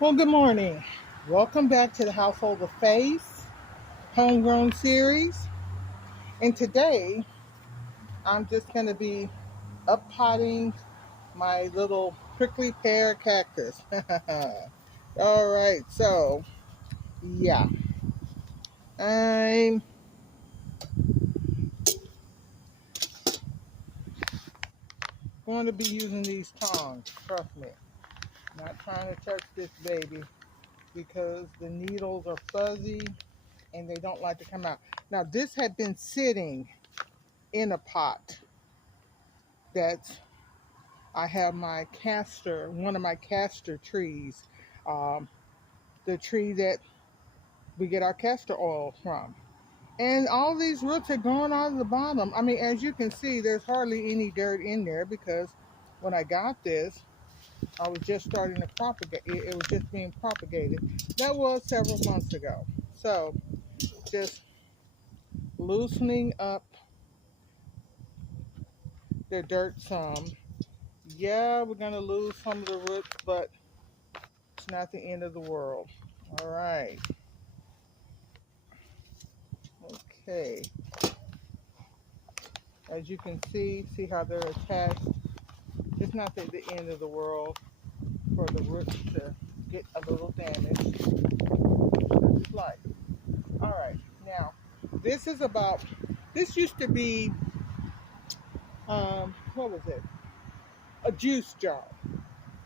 Well, good morning. Welcome back to the Household of Faith, HomeGrown Series. And today, I'm just going to be uppotting my little prickly pear cactus. All right, so yeah, I'm going to be using these tongs. Trust me. Not trying to touch this baby because the needles are fuzzy and they don't like to come out. Now, this had been sitting in a pot that's I have my castor, one of my castor trees, um, the tree that we get our castor oil from. And all these roots are growing out of the bottom. I mean, as you can see, there's hardly any dirt in there because when I got this, I was just starting to propagate. It was just being propagated. That was several months ago. So just loosening up the dirt some. Yeah, we're going to lose some of the roots, but it's not the end of the world. All right. Okay, as you can see how they're attached. It's not the end of the world for the roots to get a little damaged. That's just life. All right, now this is about. This used to be what was it? A juice jar,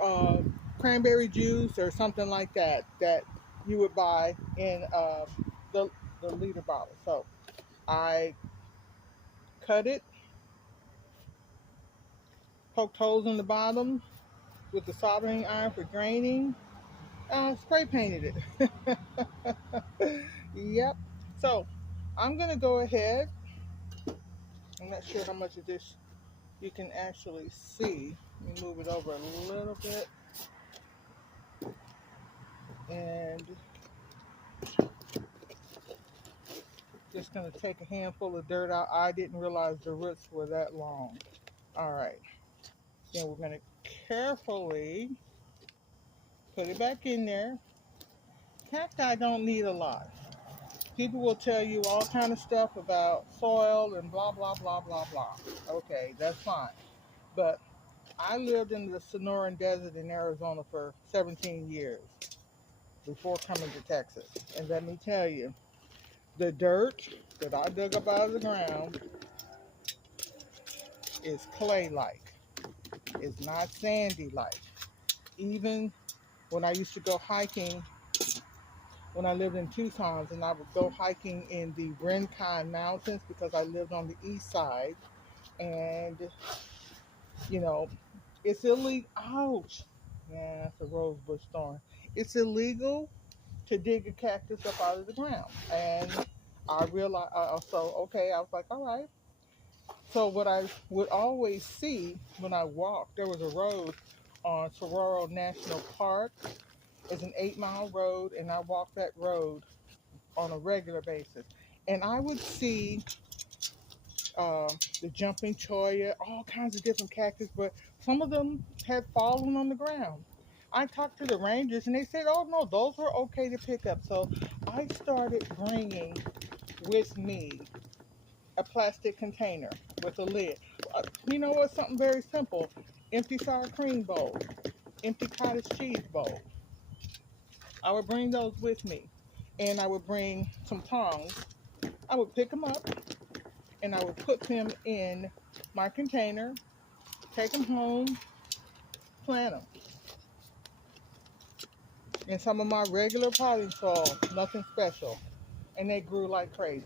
uh, cranberry juice or something like that that you would buy in the the liter bottle. So I cut it, poked holes in the bottom with the soldering iron for draining. Spray painted it. Yep. So I'm gonna go ahead. I'm not sure how much of this you can actually see. Let me move it over a little bit, and just gonna take a handful of dirt out. I didn't realize the roots were that long. All right. Then we're gonna carefully put it back in there. Cacti don't need a lot. People will tell you all kind of stuff about soil and blah blah blah blah blah. Okay, that's fine. But I lived in the Sonoran Desert in Arizona for 17 years before coming to Texas. And let me tell you, the dirt that I dug up out of the ground is clay-like. It's not sandy-like. Even when I used to go hiking, when I lived in Tucson, and I would go hiking in the Rincon Mountains because I lived on the east side, and you know, it's illegal. Ouch! Yeah, it's a rose bush thorn. It's illegal to dig a cactus up out of the ground. And I realized, so okay, I was like, all right. So what I would always see when I walked, there was a road on Saguaro National Park. It's an 8 mile road, and I walked that road on a regular basis. And I would see the jumping cholla, all kinds of different cactus, but some of them had fallen on the ground. I talked to the rangers and they said, oh no, those were okay to pick up. So I started bringing with me a plastic container with a lid. You know what? Something very simple. Empty sour cream bowl, empty cottage cheese bowl. I would bring those with me. And I would bring some tongs. I would pick them up and I would put them in my container, take them home, plant them in some of my regular potting soil, nothing special. And they grew like crazy.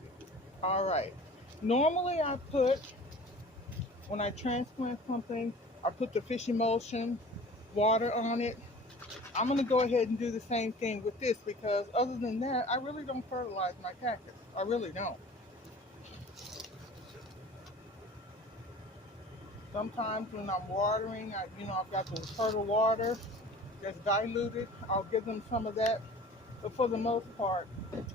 All right. Normally, when I transplant something, I put the fish emulsion, water on it. I'm going to go ahead and do the same thing with this because other than that, I really don't fertilize my cactus. I really don't. Sometimes when I'm watering, I've got the turtle water that's diluted. I'll give them some of that. But for the most part,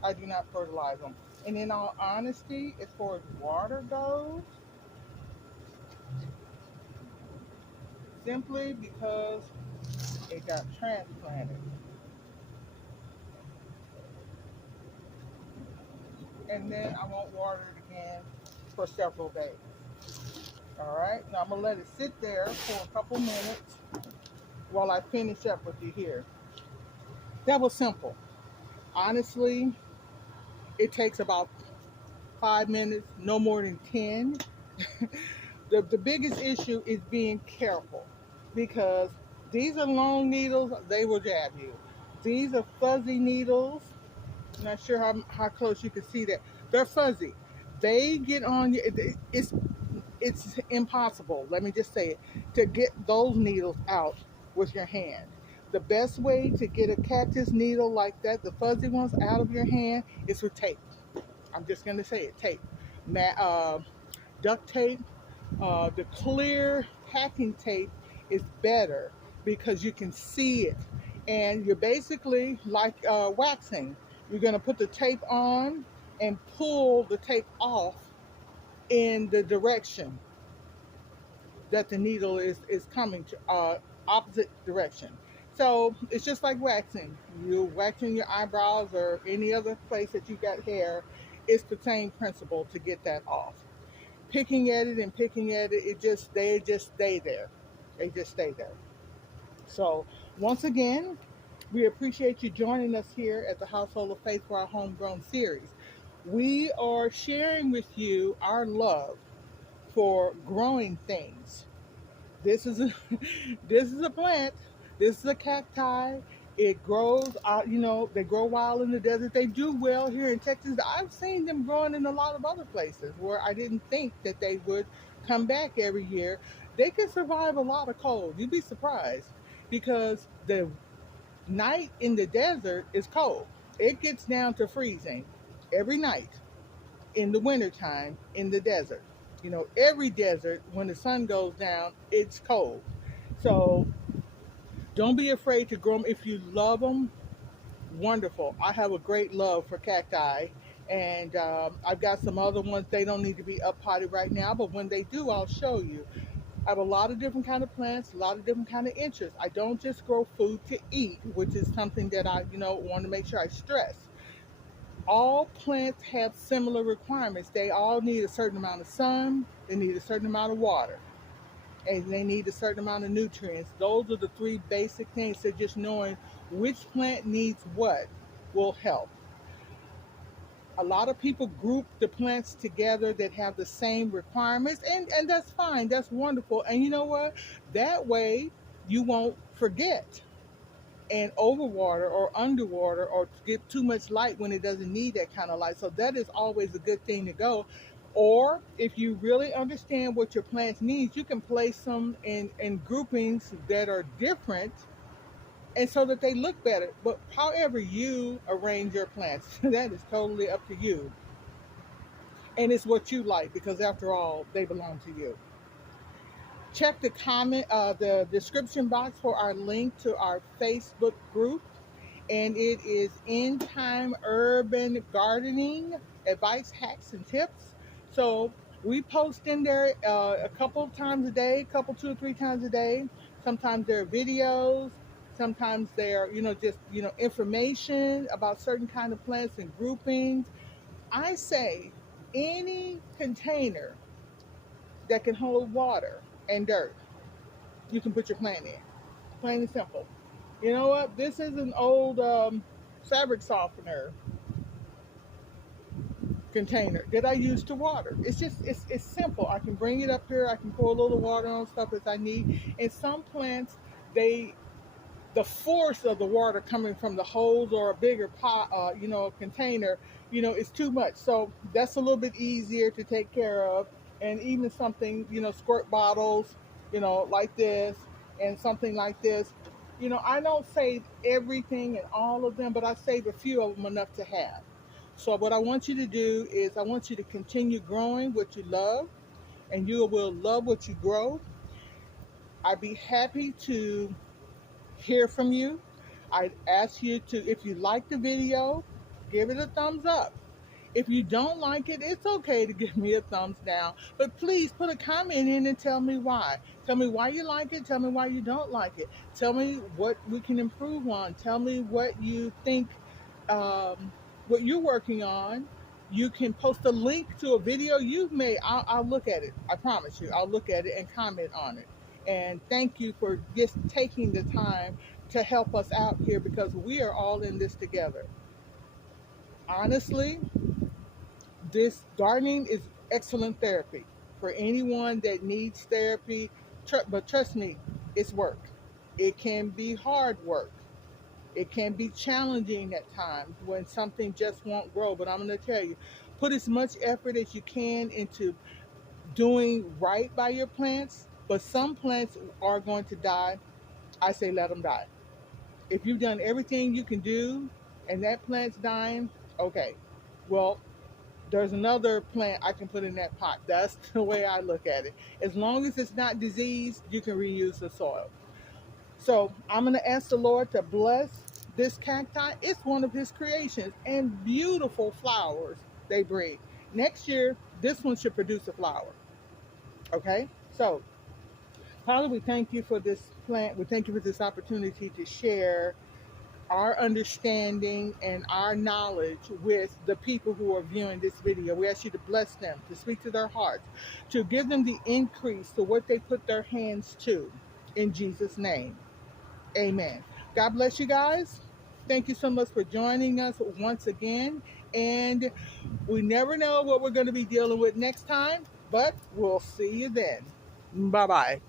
I do not fertilize them. And in all honesty, as far as water goes, simply because it got transplanted. and then I won't water it again for several days. All right, now I'm gonna let it sit there for a couple minutes while I finish up with you here. That was simple. Honestly, it takes about 5 minutes, no more than 10. The biggest issue is being careful because these are long needles, they will jab you. These are fuzzy needles. I'm not sure how close you can see that. They're fuzzy. They get on you. It's impossible, let me just say it, to get those needles out with your hand. The best way to get a cactus needle like that, the fuzzy ones, out of your hand is with tape. I'm just going to say it, tape. Duct tape. The clear packing tape is better because you can see it. And you're basically like waxing. You're going to put the tape on and pull the tape off in the direction that the needle is coming to, opposite direction. So it's just like waxing. You're waxing your eyebrows or any other place that you got hair. It's the same principle to get that off. Picking at it and picking at it, they just stay there. They just stay there. So once again, we appreciate you joining us here at the Household of Faith for our Homegrown Series. We are sharing with you our love for growing things. This is a, this is a plant. This is a cacti. It grows out, they grow wild in the desert. They do well here in Texas. I've seen them growing in a lot of other places where I didn't think that they would come back every year. They can survive a lot of cold. You'd be surprised because the night in the desert is cold. It gets down to freezing every night in the wintertime in the desert. Every desert, when the sun goes down, it's cold. So don't be afraid to grow them. If you love them, wonderful. I have a great love for cacti. And I've got some other ones. They don't need to be up potted right now, but when they do, I'll show you. I have a lot of different kind of plants, a lot of different kind of interests. I don't just grow food to eat, which is something that I, want to make sure I stress. All plants have similar requirements. They all need a certain amount of sun, they need a certain amount of water, and they need a certain amount of nutrients. Those are the three basic things. So just knowing which plant needs what will help. A lot of people group the plants together that have the same requirements, and that's fine. That's wonderful. And you know what? That way you won't forget and overwater or underwater or get too much light when it doesn't need that kind of light. So that is always a good thing to go. Or if you really understand what your plants need, you can place them in groupings that are different and so that they look better. But however you arrange your plants, that is totally up to you. And it's what you like because after all, they belong to you. Check the description box for our link to our Facebook group, and it is End Time Urban Gardening Advice, Hacks, and Tips. So we post in there a couple of times a day, two or three times a day. Sometimes there are videos. Sometimes they're, just, information about certain kind of plants and groupings. I say any container that can hold water and dirt, you can put your plant in. Plain and simple. You know what? This is an old fabric softener container that I use to water. It's simple. I can bring it up here. I can pour a little water on stuff as I need. And some plants, the force of the water coming from the hose or a bigger pot, container, is too much. So that's a little bit easier to take care of. And even something, squirt bottles, like this and something like this. I don't save everything and all of them, but I save a few of them enough to have. So what I want you to do is I want you to continue growing what you love, and you will love what you grow. I'd be happy to hear from you. I'd ask you to, if you like the video, give it a thumbs up. If you don't like it, it's okay to give me a thumbs down. But please put a comment in and tell me why. Tell me why you like it. Tell me why you don't like it. Tell me what we can improve on. Tell me what you think, what you're working on You can post a link to a video you've made. I'll look at it. I promise you, I'll look at it and comment on it. And thank you for just taking the time to help us out here, because we are all in this together. Honestly, this gardening is excellent therapy for anyone that needs therapy. But trust me, it's work. It can be hard work. It can be challenging at times when something just won't grow. But I'm going to tell you, put as much effort as you can into doing right by your plants. But some plants are going to die. I say let them die. If you've done everything you can do and that plant's dying, okay, well, there's another plant I can put in that pot. That's the way I look at it. As long as it's not diseased, you can reuse the soil. So I'm going to ask the Lord to bless this cacti. It's one of his creations, and beautiful flowers they bring. Next year, this one should produce a flower. Okay? So, Father, we thank you for this plant. We thank you for this opportunity to share our understanding and our knowledge with the people who are viewing this video. We ask you to bless them, to speak to their hearts, to give them the increase to what they put their hands to. In Jesus' name, amen. God bless you guys. Thank you so much for joining us once again. And we never know what we're going to be dealing with next time, but we'll see you then. Bye-bye.